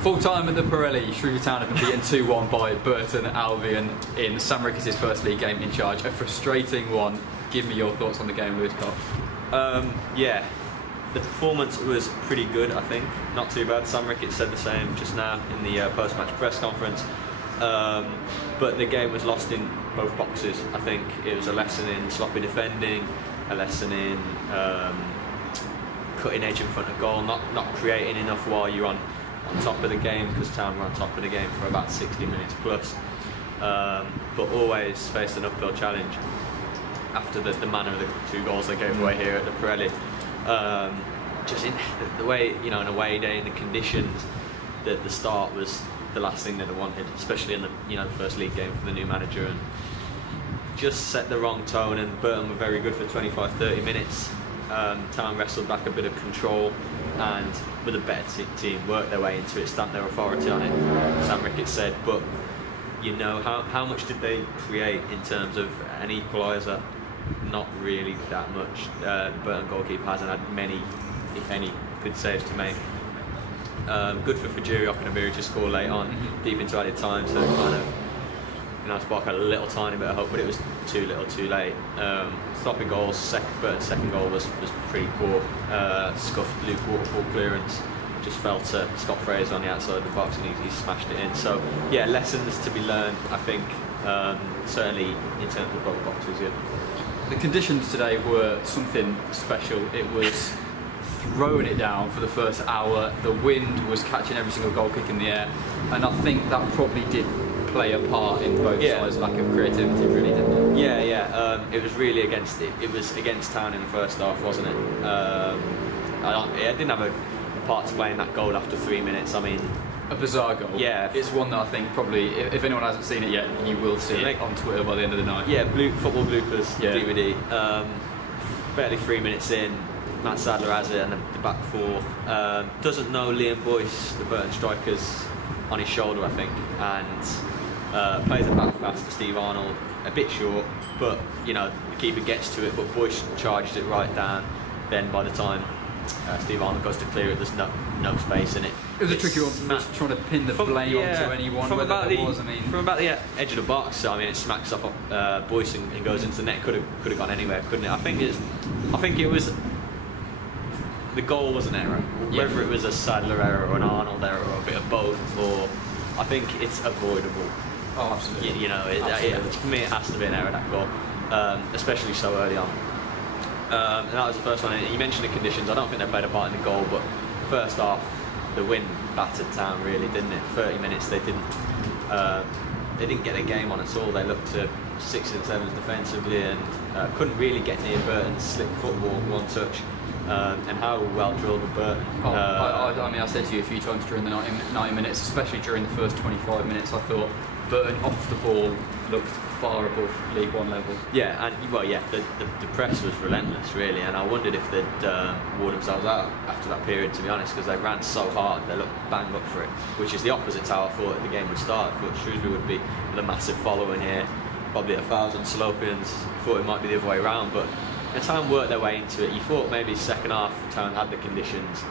Full time at the Pirelli, Shrewsbury Town have been beaten 2-1 by Burton Albion in Sam Ricketts' first league game in charge. A frustrating one. Give me your thoughts on the game, Lewis Cox. Yeah, the performance was pretty good, I think. Not too bad. Sam Ricketts said the same just now in the post-match press conference. But the game was lost in both boxes. I think it was a lesson in sloppy defending, a lesson in cutting edge in front of goal, not creating enough while you're on top of the game, because Town were on top of the game for about 60 minutes plus, but always faced an uphill challenge after the manner of the 2 goals they gave away here at the Pirelli. Just in the way, you know, an away day in the conditions, the start was the last thing that they wanted, especially in the the first league game for the new manager, and just set the wrong tone. And Burton were very good for 25-30 minutes. Town wrestled back a bit of control, and with a better team worked their way into it, stamped their authority on it, Sam Ricketts said. But how much did they create in terms of an equaliser? Not really that much. Burton goalkeeper hasn't had many, if any, good saves to make. Good for Fajiri Okanabiri to score late on, deep into added time, so it kind of sparked a little tiny bit of hope, but it was too little too late. Stopping goals, Burton's second goal was pretty poor. Scuffed Luke Waterfall clearance, just fell to Scott Fraser on the outside of the box, and he smashed it in. So yeah, lessons to be learned, I think, certainly in terms of both boxes. Yeah. The conditions today were something special. It was throwing it down for the first hour. The wind was catching every single goal kick in the air, and I think that probably did play a part in both sides' lack of creativity, really, didn't it? Yeah. It was really against it. It was against Town in the first half, wasn't it? I didn't have a part to play in that goal after 3 minutes. I mean, a bizarre goal. Yeah, it's one that I think probably, if anyone hasn't seen it yet, you will see it on Twitter by the end of the night. Yeah, football bloopers DVD. Barely 3 minutes in, Matt Sadler has it, and the back four doesn't know Liam Boyce, the Burton striker's on his shoulder, I think, and plays a back pass to Steve Arnold, a bit short, but the keeper gets to it, but Boyce charged it right down. Then by the time Steve Arnold goes to clear it, there's no space in it. It was a tricky one for us, trying to pin the blame onto anyone, from about from about the edge of the box. So, I mean, it smacks off Boyce and goes into the net. Could have gone anywhere, couldn't it? I think it was. The goal was an error. Whether it was a Sadler error or an Arnold error or a bit of both, or I think it's avoidable. Oh, absolutely. Absolutely. For me, it has to be an error, that goal, especially so early on. And that was the first one. And you mentioned the conditions. I don't think they played a part in the goal, but first half, the wind battered Town, really, didn't it? 30 minutes, they didn't get a game on at all. They looked to 6s and 7s defensively and couldn't really get near Burton's slick football, one touch. And how well drilled were Burton? I mean, I said to you a few times during the 90 minutes, especially during the first 25 minutes, I thought Burton off the ball looked far above League One level. Yeah, and the press was relentless, really, and I wondered if they'd wore themselves out after that period, to be honest, because they ran so hard, they looked bang up for it, which is the opposite to how I thought the game would start. I thought Shrewsbury would be with a massive following here, probably 1,000 Slopians. Thought it might be the other way around, but the Town worked their way into it. You thought maybe second half Town had the conditions,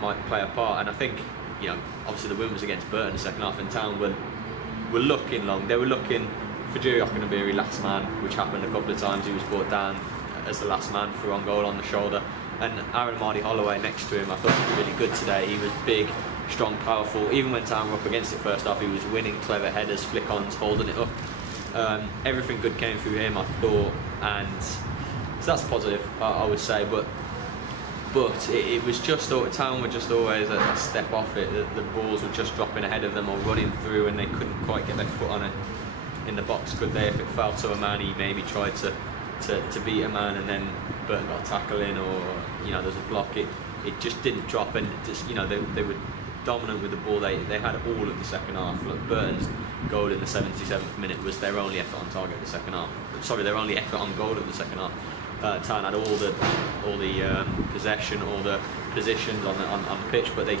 might play a part, and I think obviously the win was against Burton in the second half, and Town were looking long. They were looking for Fajiri Okanabiri last man, which happened a couple of times. He was brought down as the last man through on goal on the shoulder, and Aaron Mardy-Holloway next to him, I thought he was really good today. He was big, strong, powerful. Even when Town were up against it first half, he was winning clever headers, flick-ons, holding it up. Everything good came through him, I thought, and so that's positive, I would say. But it was just, Town were just always a step off it. The balls were just dropping ahead of them or running through, and they couldn't quite get their foot on it in the box, could they? If it fell to a man, he maybe tried to beat a man, and then Burton got a tackle in, or there's a block. It just didn't drop, and just they were dominant with the ball. They had all of the second half. Look, Burton's goal in the 77th minute was their only effort on target the second half. Sorry, their only effort on goal of the second half. Town had all the possession, all the positions on the pitch, but they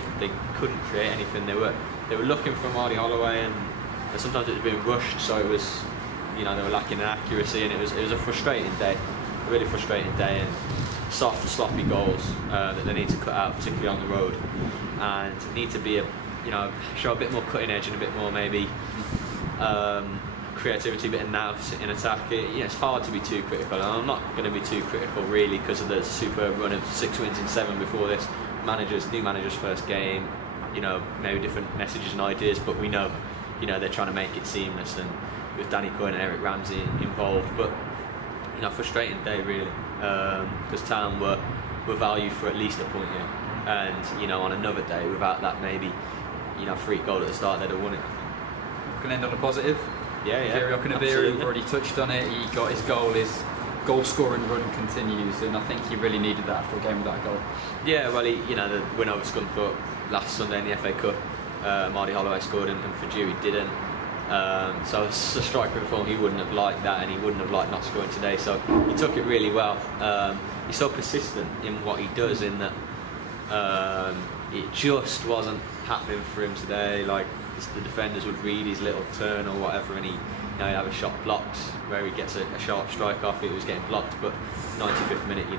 couldn't create anything. They were looking for Mardy-Holloway, and sometimes it was being rushed, so it was they were lacking in accuracy, and it was a frustrating day a really frustrating day, and soft, sloppy goals that they need to cut out, particularly on the road, and need to be show a bit more cutting edge and a bit more maybe creativity, a bit of nous in attack. It's hard to be too critical, and I'm not going to be too critical really because of the superb run of 6 wins in 7 before this. New managers' first game, maybe different messages and ideas, but we know, they're trying to make it seamless, and with Danny Coyne and Eric Ramsey involved. But frustrating day really, because Town were valued for at least a point here, and on another day without that maybe freak goal at the start, they'd have won it. Can end on a positive. Absolutely. We've already touched on it. He got his goal. His goal-scoring run continues, and I think he really needed that after a game without a goal. Yeah, well, the win over Scunthorpe last Sunday in the FA Cup, Marty Holloway scored and Fajiri didn't. So as a striker in form, he wouldn't have liked that, and he wouldn't have liked not scoring today. So he took it really well. He's so persistent in what he does, in that it just wasn't happening for him today. Like, the defenders would read his little turn or whatever, and he'd have a shot blocked where he gets a sharp strike off. It was getting blocked, but 95th minute, he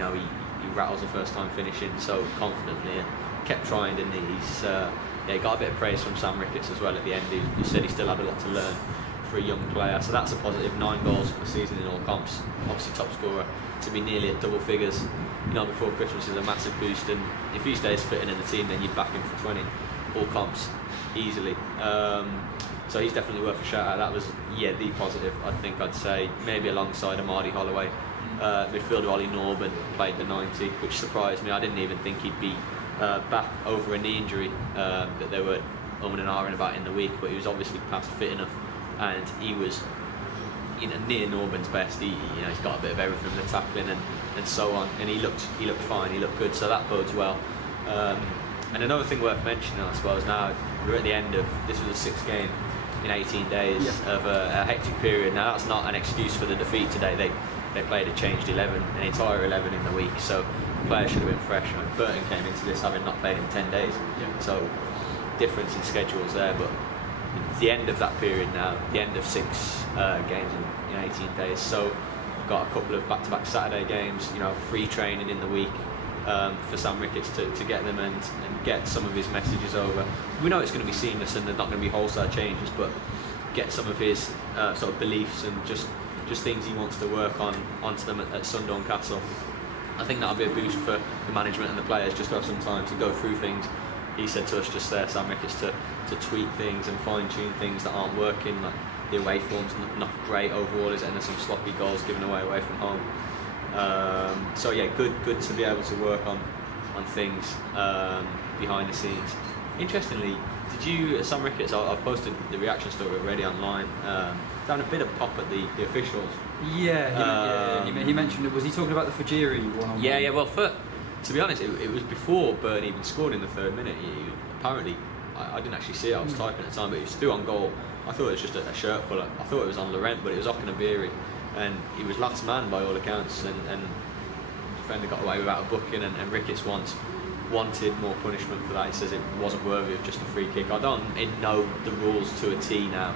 rattles the first time finishing so confidently, and kept trying, didn't he? He got a bit of praise from Sam Ricketts as well at the end. He said he still had a lot to learn for a young player, so that's a positive. 9 goals for the season in all comps, obviously top scorer. To be nearly at double figures before Christmas is a massive boost, and if he stays fitting in the team, then you'd back him for 20 all comps easily. So he's definitely worth a shout out. That was the positive, I think I'd say, maybe alongside Amadi Holloway. Midfielder Ollie Norburn played the 90, which surprised me. I didn't even think he'd be back over a knee injury that they were and ahhing about in the week, but he was obviously past fit enough, and he was near Norburn's best. He's got a bit of everything, the tackling and so on, and he looked fine, he looked good, so that bodes well. And another thing worth mentioning, I suppose, now we're at the end of, this was the 6th game in 18 days of a hectic period. Now that's not an excuse for the defeat today. They played a changed 11, an entire 11 in the week, so players should have been fresh. Burton came into this having not played in 10 days, so difference in schedules there, but it's the end of that period now, the end of 6 games in 18 days, so we've got a couple of back-to-back Saturday games, free training in the week for Sam Ricketts to get them and get some of his messages over. We know it's going to be seamless and there's not going to be wholesale changes, but get some of his sort of beliefs and just things he wants to work on onto them at Sunderland Castle. I think that'll be a boost for the management and the players, just to have some time to go through things. He said to us just there, Sam Ricketts, to tweak things and fine-tune things that aren't working. Like, the away form's not great overall, is it? And there's some sloppy goals given away from home. So yeah, good to be able to work on things behind the scenes. Interestingly, did you, Sam Ricketts, I've posted the reaction story already online, having a bit of pop at the officials. He mentioned it. Was he talking about the Fajiri one-on-one? Yeah. Well, to be honest, it was before Burton even scored in the 3rd minute. Apparently, I didn't actually see it. I was typing at the time, but he was through on goal. I thought it was just a shirt puller. I thought it was on Laurent, but it was Okanabiri, and he was last man by all accounts. And the defender got away without a booking, and Ricketts wanted more punishment for that. He says it wasn't worthy of just a free kick. I don't know the rules to a T now,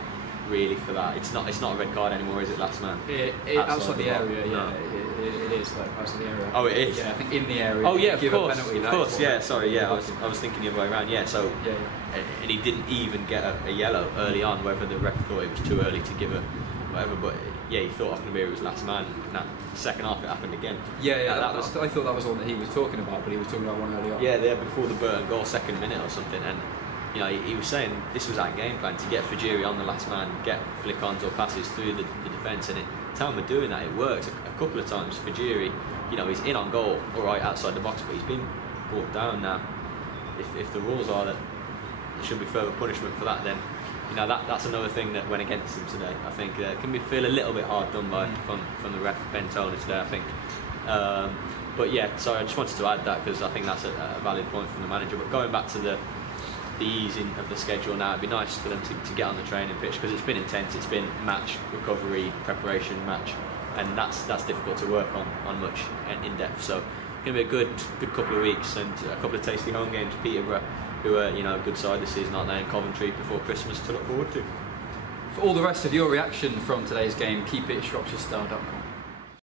really, for that. It's not a red card anymore, is it, last man? Outside the area, no. It is though, outside the area. Oh, it is? Yeah, I think in the area. Oh yeah, of course, Sorry, I was thinking the other way around. Yeah, so and he didn't even get a yellow early on, whether the ref thought it was too early to give it, whatever. But yeah, he thought Okanabiri was last man. And that second half, it happened again. I thought that was all that he was talking about, but he was talking about one early on. Yeah, there before the Burton goal, 2nd minute or something, and he was saying this was our game plan, to get Fajiri on the last man, get flick-ons or passes through the defence, and Town were doing that. It worked a couple of times. Fajiri, he's in on goal, all right, outside the box, but he's been brought down now. If the rules are that there should be further punishment for that, then that's another thing that went against him today. I think it can feel a little bit hard done by from the ref, Ben Toner, today, I think. But yeah, sorry, I just wanted to add that because I think that's a valid point from the manager. But going back to the easing of the schedule now, it'd be nice for them to get on the training pitch, because it's been intense. It's been match, recovery, preparation, match, and that's difficult to work on much in depth. So it's going to be a good couple of weeks, and a couple of tasty home games. Peterborough, who are a good side this season, aren't they, and Coventry before Christmas to look forward to. For all the rest of your reaction from today's game, keep it at shropshirestyle.com.